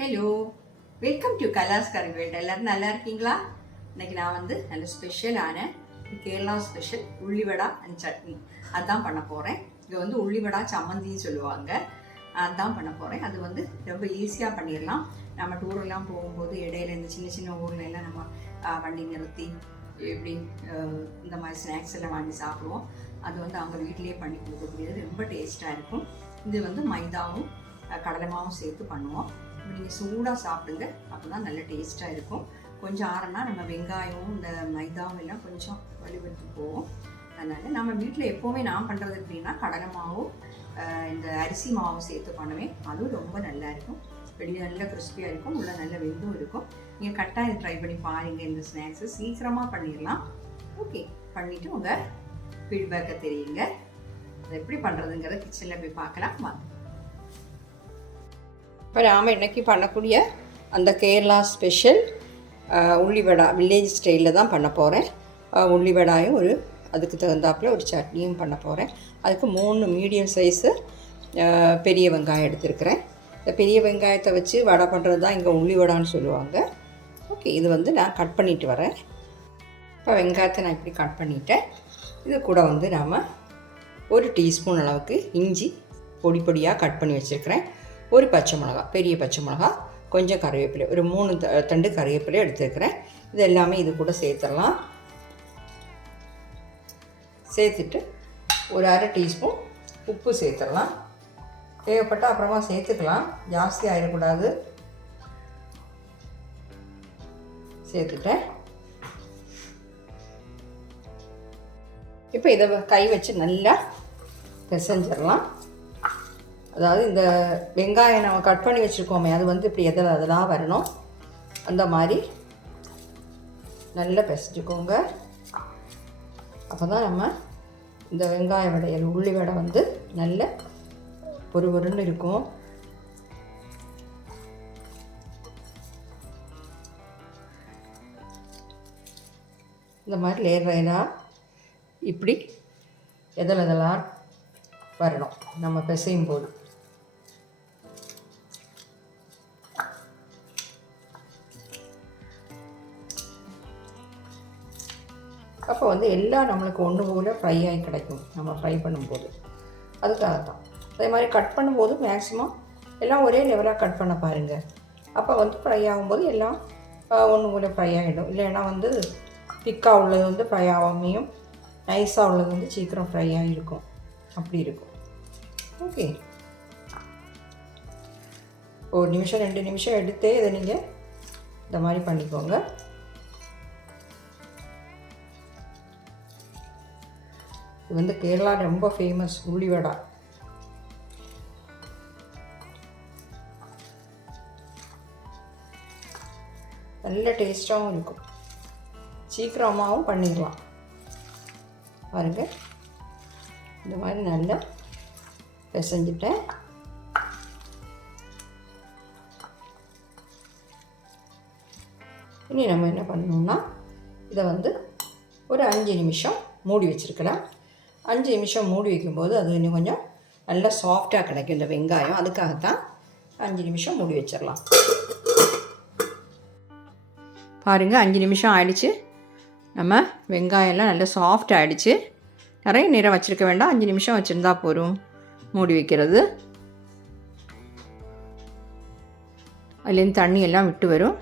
Hello welcome to Kalas curry world எல்லாரும் நல்லா இருக்கீங்களா? இன்னைக்கு நான் வந்து நல்ல ஸ்பெஷலான கேரளா ஸ்பெஷல் உள்ளிவடா அண்ட் சட்னி. அதான் பண்ண போகிறேன் இது வந்து உள்ளிவடா சம்மந்தின்னு சொல்லுவாங்க. அதான் பண்ண போகிறேன் அது வந்து ரொம்ப ஈஸியாக பண்ணிடலாம். நம்ம டூரெல்லாம் போகும்போது இடையில இந்த சின்ன சின்ன ஊர்ல எல்லாம் நம்ம வண்டி நிறுத்தி எப்படி இந்த மாதிரி ஸ்நாக்ஸ் எல்லாம் வாங்கி சாப்பிடுவோம். அது வந்து அவங்க வீட்டிலேயே பண்ணி கொடுக்கக்கூடியது. ரொம்ப டேஸ்ட்டாக இருக்கும். இது வந்து மைதாவும் அஹ், கடலை மாவும் சேர்த்து பண்ணுவோம். இப்படி நீங்கள் சூடாக சாப்பிடுங்க. அப்போ தான் நல்ல டேஸ்ட்டாக இருக்கும். கொஞ்சம் ஆறனா நம்ம வெங்காயமும் இந்த மைதாவும் எல்லாம் கொஞ்சம் வலுவெடுத்து போவோம். அதனால் நம்ம வீட்டில் எப்போவுமே நான் பண்ணுறது எப்படின்னா கடலை மாவும் இந்த அரிசி மாவும் சேர்த்து பண்ணுவேன். அதுவும் ரொம்ப நல்லா இருக்கும். வெளியே நல்ல கிறிஸ்பியாக இருக்கும். உள்ள நல்ல வெந்தும் இருக்கும். நீங்கள் கட்டாயம் ட்ரை பண்ணி பாருங்கள் இந்த ஸ்நாக்ஸு சீக்கிரமாக பண்ணிடலாம். ஓகே பண்ணிவிட்டு உங்கள் ஃபீட்பேக்கை தெரியுங்க. அதை எப்படி பண்ணுறதுங்கிறத கிச்சனில் போய் பார்க்கலாம். வாங்க. இப்போ நாம் இன்றைக்கி பண்ணக்கூடிய அந்த கேரளா ஸ்பெஷல் உள்ளிவடா வில்லேஜ் ஸ்டைலில் தான் பண்ண போகிறேன் உள்ளிவடாயும் ஒரு அதுக்கு தகுந்தாப்புல ஒரு சட்னியும் பண்ண போகிறேன் அதுக்கு மூணு மீடியம் சைஸு பெரிய வெங்காயம் எடுத்திருக்கிறேன். இந்த பெரிய வெங்காயத்தை வச்சு வடை பண்ணுறது தான் இங்கே உள்ளிவடான்னு சொல்லுவாங்க. ஓகே இது வந்து நான் கட் பண்ணிட்டு வரேன். இப்போ வெங்காயத்தை நான் இப்படி கட் பண்ணிட்டேன். இது கூட வந்து நாம் ஒரு டீஸ்பூன் அளவுக்கு இஞ்சி பொடி பொடியாக கட் பண்ணி வச்சுருக்கிறேன். ஒரு பச்சை மிளகா பெரிய பச்சை மிளகா கொஞ்சம் கறிவேப்பிலை ஒரு மூணு த- தண்டு கறிவேப்பிலை எடுத்துருக்கிறேன் இது எல்லாமே இது கூட சேர்த்துடலாம். சேர்த்துட்டு ஒரு அரை டீஸ்பூன் உப்பு சேர்த்துடலாம். தேவைப்பட்டால் அப்புறமா சேர்த்துக்கலாம். ஜாஸ்தி ஆகிடக்கூடாது சேர்த்துட்டேன். இப்போ இதை கை வச்சு நல்லா பிசைஞ்சிடலாம். அதாவது இந்த வெங்காயம் நம்ம கட் பண்ணி வச்சுருக்கோமே அது வந்து இப்படி எதில் அதெல்லாம் வரணும். அந்த மாதிரி நல்லா பிசைஞ்சுக்கோங்க. அப்போ தான் நம்ம இந்த வெங்காய வடையல் உள்ளி வடை வந்து நல்ல ஒரு ஒருன்னு இருக்கும். இந்த மாதிரி லேயர் லேயராக இப்படி எதில் எதெல்லாம் வரணும். நம்ம பிசையும் போது. அப்போ வந்து எல்லாம் நம்மளுக்கு ஒன்று போல் ஃப்ரை ஆகி கிடைக்கும். நம்ம ஃப்ரை பண்ணும்போது. அதுக்காக தான் அதே மாதிரி கட் பண்ணும்போது மேக்ஸிமம் எல்லாம் ஒரே லெவலாக கட் பண்ண பாருங்கள் அப்போ வந்து ஃப்ரை ஆகும்போது எல்லாம் ஒன்று போல் ஃப்ரை ஆகிடும். இல்லைன்னா வந்து திக்காக உள்ளது வந்து ஃப்ரை ஆகாமையும் நைஸாக உள்ளது வந்து சீக்கிரம் ஃப்ரை ஆகிருக்கும். அப்படி இருக்கும். ஓகே ஒரு நிமிஷம் ரெண்டு நிமிஷம் எடுத்தே இதை நீங்கள் இந்த மாதிரி பண்ணிக்கோங்க. இது வந்து கேரளா ரொம்ப ஃபேமஸ் உள்ளிவடா நல்ல டேஸ்ட்டாகவும் இருக்கும். சீக்கிரமாகவும் பண்ணிடலாம். பாருங்கள் இந்த மாதிரி நல்லா பிசைஞ்சிட்டேன். இனி நம்ம என்ன பண்ணணும்னா இதை வந்து ஒரு அஞ்சு நிமிஷம் மூடி வச்சுருக்கலாம். அஞ்சு நிமிஷம் மூடி வைக்கும்போது அது இன்னும் கொஞ்சம் நல்லா சாஃப்டாக கிடைக்கும். இந்த வெங்காயம் அதுக்காகத்தான் அஞ்சு நிமிஷம் மூடி வச்சிடலாம். பாருங்கள் அஞ்சு நிமிஷம் ஆயிடுச்சு. நம்ம வெங்காயம்லாம் நல்லா சாஃப்ட் ஆகிடுச்சு நிறைய நேரம் வச்சுருக்க வேண்டாம். அஞ்சு நிமிஷம் வச்சுருந்தா போதும். மூடி வைக்கிறது. அதுலேருந்து தண்ணி எல்லாம் விட்டு வரும்.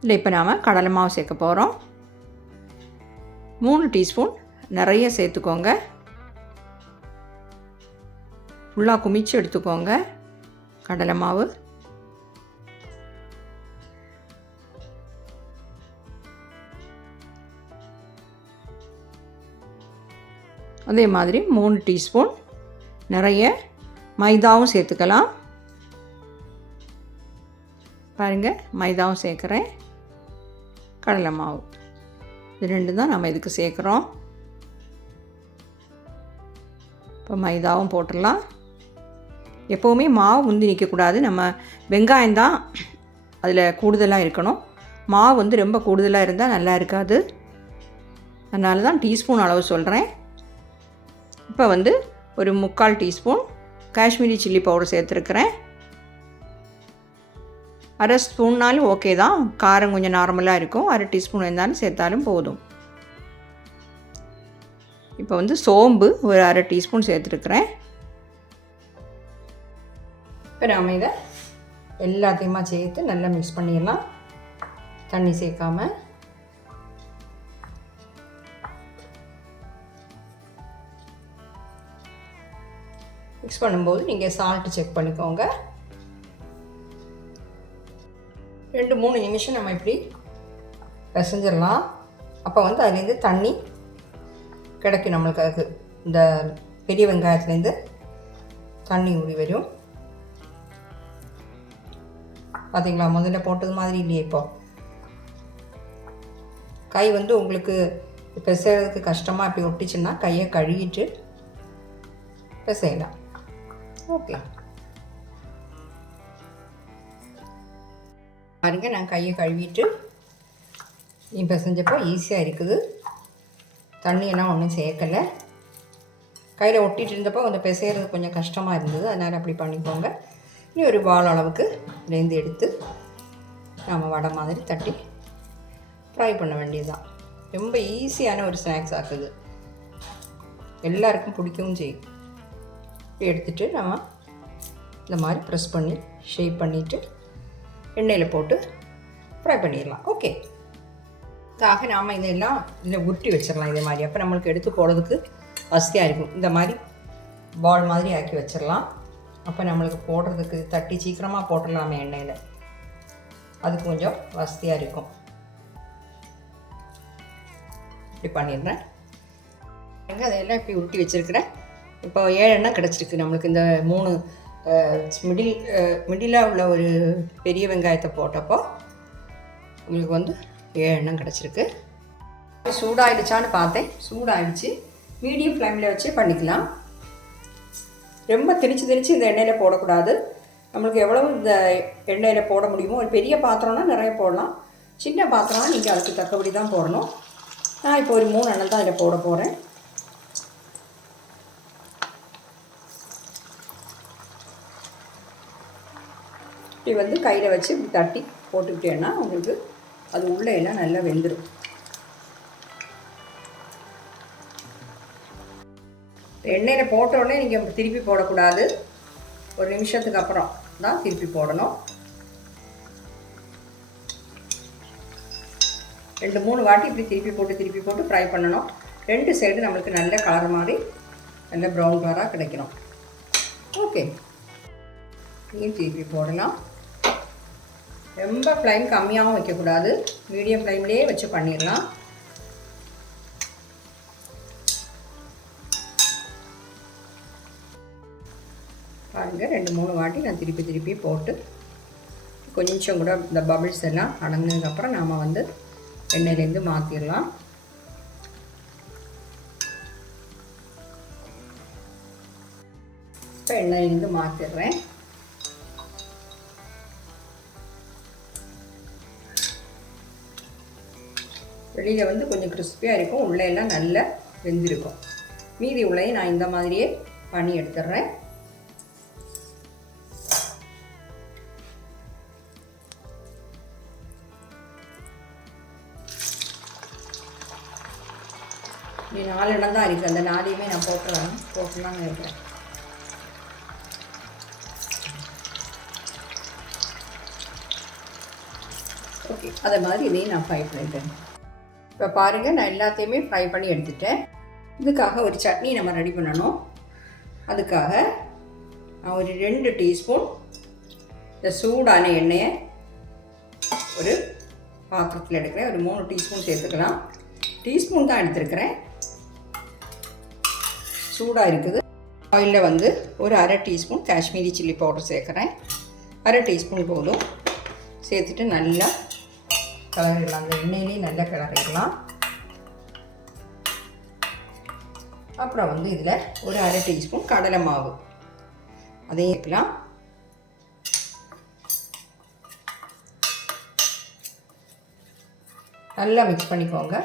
இல்லை இப்போ நாம் கடலை மாவு சேர்க்க போகிறோம் மூணு டீஸ்பூன் நிறைய சேர்த்துக்கோங்க. ஃபுல்லாக குமிச்சு எடுத்துக்கோங்க. கடலை மாவு. அதே மாதிரி மூணு டீஸ்பூன் நிறைய மைதாவும் சேர்த்துக்கலாம். பாருங்கள் மைதாவும் சேர்க்குறேன். கடலை மாவு. இது ரெண்டு தான் நம்ம இதுக்கு சேர்க்குறோம். இப்போ மைதாவும் போட்டுடலாம். எப்போவுமே மாவு முந்தி நிற்கக்கூடாது. நம்ம வெங்காயம் தான் அதில் கூடுதலாக இருக்கணும். மாவு வந்து ரொம்ப கூடுதலாக இருந்தால் நல்லா இருக்காது. அதனால தான் டீஸ்பூன் அளவு சொல்கிறேன் இப்போ வந்து ஒரு முக்கால் டீஸ்பூன் காஷ்மீரி சில்லி பவுடர் சேர்த்துருக்குறேன். அரை ஸ்பூன்னாலும் ஓகே தான். காரம் கொஞ்சம் நார்மலாக இருக்கும். அரை டீஸ்பூன் இருந்தாலும் சேர்த்தாலும் போதும். இப்போ வந்து சோம்பு ஒரு அரை டீஸ்பூன் சேர்த்துருக்குறேன். இப்போ நாம் இதை எல்லாத்தையுமா சேர்த்து நல்லா மிக்ஸ் பண்ணிடலாம். தண்ணி சேர்க்காம. மிக்ஸ் பண்ணும்போது நீங்கள் சால்ட்டு செக் பண்ணிக்கோங்க. ரெண்டு மூணு நிமிஷம் நம்ம இப்படி பிசைஞ்சிடலாம். அப்போ வந்து அதுலேருந்து தண்ணி கிடைக்கும் நம்மளுக்கு அதுக்கு இந்த பெரிய வெங்காயத்துலேருந்து தண்ணி ஊறி வரும். பார்த்தீங்களா முதல்ல போட்டது மாதிரி இல்லையே இப்போ. கை வந்து உங்களுக்கு பிசைறதுக்கு கஷ்டமாக இப்படி ஒட்டிச்சுன்னா கையை கழுவிட்டு பிசையலாம். ஓகே. பாருங்க நான் கையை கழுவிட்டு நீ செஞ்சப்போ ஈஸியாக இருக்குது. தண்ணியெல்லாம் ஒன்றும் சேர்க்கலை. கையில் ஒட்டிகிட்டு இருந்தப்போ கொஞ்சம் பிசைகிறது கொஞ்சம் கஷ்டமாக இருந்தது. அதனால் அப்படி பண்ணிக்கோங்க. இனி ஒரு பால் அளவுக்கு இதுலேருந்து எடுத்து நம்ம வடை மாதிரி தட்டி ஃப்ரை பண்ண வேண்டியதுதான். ரொம்ப ஈஸியான ஒரு ஸ்நாக்ஸ் ஆக்குது எல்லாருக்கும் பிடிக்கவும் செய்யும். எடுத்துகிட்டு நம்ம இந்த மாதிரி ப்ரெஸ் பண்ணி ஷேப் பண்ணிவிட்டு எண்ணெயில் போட்டு ஃப்ரை பண்ணிடலாம். ஓகே அதுக்காக நாம் இதெல்லாம் இதில் உருட்டி வச்சிடலாம் இதே மாதிரி. அப்போ நம்மளுக்கு எடுத்து போடுறதுக்கு வசதியாக இருக்கும். இந்த மாதிரி பால் மாதிரி ஆக்கி வச்சிடலாம் அப்போ நம்மளுக்கு போடுறதுக்கு தட்டி சீக்கிரமாக போட்டுடலாமே எண்ணெயில். அது கொஞ்சம் வசதியாக இருக்கும். இப்படி பண்ணிடுறேன். எங்கே அதையெல்லாம் இப்படி உருட்டி வச்சுருக்கிறேன். இப்போ ஏழு எண்ணெய் கிடச்சிருக்கு நம்மளுக்கு. இந்த மூணு மிடில் மிடிலாக உள்ள ஒரு பெரிய வெங்காயத்தை போட்டப்போ உங்களுக்கு வந்து ஏழு எண்ணம் கிடச்சிருக்கு. சூடாயிடுச்சான்னு பார்த்தேன். சூடாயிடுச்சு. மீடியம் ஃப்ளேமில் வச்சு பண்ணிக்கலாம். ரொம்ப திணிச்சு திணிச்சு இந்த எண்ணெயில் போடக்கூடாது. நம்மளுக்கு எவ்வளவு இந்த எண்ணெயில் போட முடியுமோ ஒரு பெரிய பாத்திரம்னா நிறைய போடலாம். சின்ன பாத்திரம்னா நீங்கள் அதுக்கு தக்கபடி தான் போடணும். நான் இப்போ ஒரு மூணு எண்ணெய் தான் இதில் போட போகிறேன் இப்படி வந்து கையில் வச்சு இப்படி தட்டி போட்டுக்கிட்டேன்னா உங்களுக்கு அது உள்ளே எல்லாம் நல்லா வெந்துடும் எண்ணெயில் போட்டோடனே நீங்கள் திருப்பி போடக்கூடாது. ஒரு நிமிஷத்துக்கு அப்புறம் தான் திருப்பி போடணும். ரெண்டு மூணு வாட்டி இப்படி திருப்பி போட்டு திருப்பி போட்டு ஃப்ரை பண்ணணும். ரெண்டு சைடு நம்மளுக்கு நல்ல கலர் மாதிரி நல்ல ப்ரௌன் கலராக கிடைக்கணும். ஓகே இதையும் திருப்பி போடலாம். ரொம்ப ஃப்ளைம் கம்மியாகவும் வைக்கக்கூடாது. மீடியம் ஃப்ளைம்லேயே வச்சு பண்ணிடலாம். பாருங்கள் ரெண்டு மூணு வாட்டி நான் திருப்பி திருப்பி போட்டு கொஞ்சம் கூட இந்த பபிள்ஸ் எல்லாம் அடங்கினதுக்கப்புறம் நாம் வந்து எண்ணெயிலேருந்து மாற்றிடலாம் இப்போ எண்ணெயிலேருந்து மாற்றிடுறேன் வெளியில் வந்து கொஞ்சம் கிறிஸ்பியாக இருக்கும். உள்ளே எல்லாம் நல்லா வெந்திருக்கும். மீதி உலையை நான் இந்த மாதிரியே பண்ணி எடுத்துடுறேன். நீ நாலு இடம் தான் இருக்குது அந்த நாளையுமே நான் போட்டுறேன். போட்டுலாம் இருக்கிறேன் ஓகே அதை மாதிரி இதையும் நான் ஃப்ரை பண்ணிட்டேன் இப்போ பாருங்கள் நான் எல்லாத்தையுமே ஃப்ரை பண்ணி எடுத்துட்டேன். இதுக்காக ஒரு சட்னி நம்ம ரெடி பண்ணணும். அதுக்காக நான் ஒரு ரெண்டு டீஸ்பூன் இந்த சூடான எண்ணெயை ஒரு பாத்திரத்தில் எடுக்கிறேன். ஒரு மூணு டீஸ்பூன் சேர்த்துக்கலாம். டீஸ்பூன் தான் எடுத்துருக்கிறேன். சூடாக இருக்குது. ஆயிலில் வந்து ஒரு அரை டீஸ்பூன் காஷ்மீரி சில்லி பவுடர் சேர்க்குறேன். அரை டீஸ்பூன் போதும். சேர்த்துட்டு நல்லா கிளறிடலாம் அந்த எண்ணெயிலேயே நல்லா கிளறிடலாம் அப்புறம் வந்து இதில் ஒரு அரை டீஸ்பூன் கடலை மாவு. அதையும் இருக்கலாம் நல்லா மிக்ஸ் பண்ணிக்கோங்க.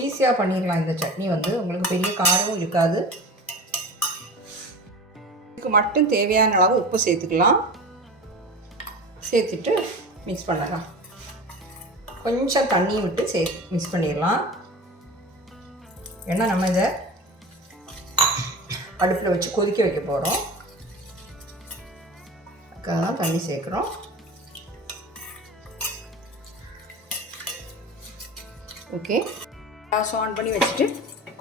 ஈஸியாக பண்ணிடலாம் இந்த சட்னி வந்து. உங்களுக்கு பெரிய காரமும் இருக்காது. இதுக்கு மட்டும் தேவையான அளவு உப்பு சேர்த்துக்கலாம். சேர்த்துட்டு மிக்ஸ் பண்ணலாம். கொஞ்சம் தண்ணியை விட்டு சே மிக்ஸ் பண்ணிடலாம். ஏன்னா நம்ம இதை அடுப்பில் வச்சு கொதிக்க வைக்க போகிறோம் அதுக்காக தான் தண்ணி சேர்க்குறோம். ஓகே கேஸ் ஆன் பண்ணி வச்சுட்டு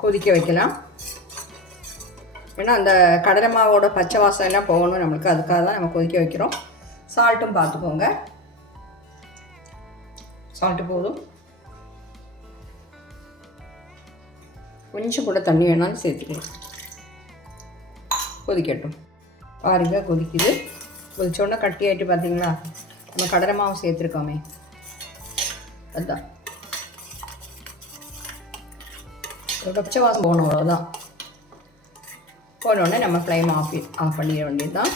கொதிக்க வைக்கலாம். ஏன்னா அந்த கடலை மாவோட பச்சை வாசம் எல்லாம் போகணும் நம்மளுக்கு. அதுக்காக தான் நம்ம கொதிக்க வைக்கிறோம். சால்ட்டும் பார்த்துக்கோங்க. சால்ட்டு போதும். கொஞ்சம் கூட தண்ணி வேணாலும் சேர்த்துக்கலாம். கொதிக்கட்டும். பாருங்க கொதிக்குது. கொதிச்சோடனே கட்டி ஆகிட்டு பார்த்தீங்களா நம்ம கடலை மாவு சேர்த்துருக்கோமே. அதுதான் பச்சை வாசம் போகணும் அவ்வளோதான் போனோடனே நம்ம ஃப்ளைம் ஆஃப் ஆஃப் பண்ணிட வேண்டியது தான்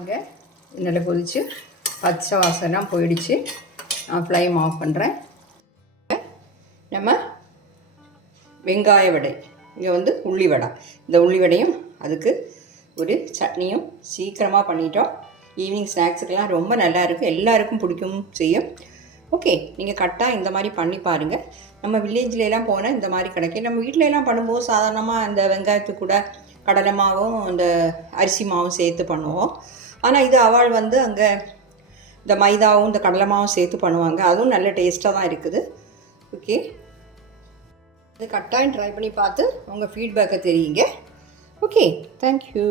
பாருங்க. நல்லா கொதிச்சு பச்சை வாசம்லாம் போயிடுச்சு. நான் ஃப்ளைம் ஆஃப் பண்ணுறேன் நம்ம வெங்காய வடை. இங்கே வந்து உள்ளி வடை. இந்த உள்ளி வடையும் அதுக்கு ஒரு சட்னியும் சீக்கிரமாக பண்ணிட்டோம். ஈவினிங் ஸ்நாக்ஸுக்கெல்லாம் ரொம்ப நல்லா இருக்கும் எல்லாருக்கும் பிடிக்கும் செய்யும். ஓகே நீங்கள் கரெக்டாக இந்த மாதிரி பண்ணி பாருங்கள் நம்ம வில்லேஜ்ல போனால் இந்த மாதிரி கிடைக்கும். நம்ம வீட்டிலலாம் எல்லாம் பண்ணும்போது சாதாரணமாக அந்த வெங்காயத்துக்கு கூட கடலை மாவும் இந்த அரிசி மாவும் சேர்த்து பண்ணுவோம். ஆனால் இது அவள் வந்து அங்கே இந்த மைதாவும் இந்த கடலைமாவும் சேர்த்து பண்ணுவாங்க. அதுவும் நல்ல டேஸ்ட்டாக தான் இருக்குது. ஓகே இது கட்டாயம் ட்ரை பண்ணி பார்த்து உங்கள் ஃபீட்பேக்கை தெரியுங்க. Okay thank you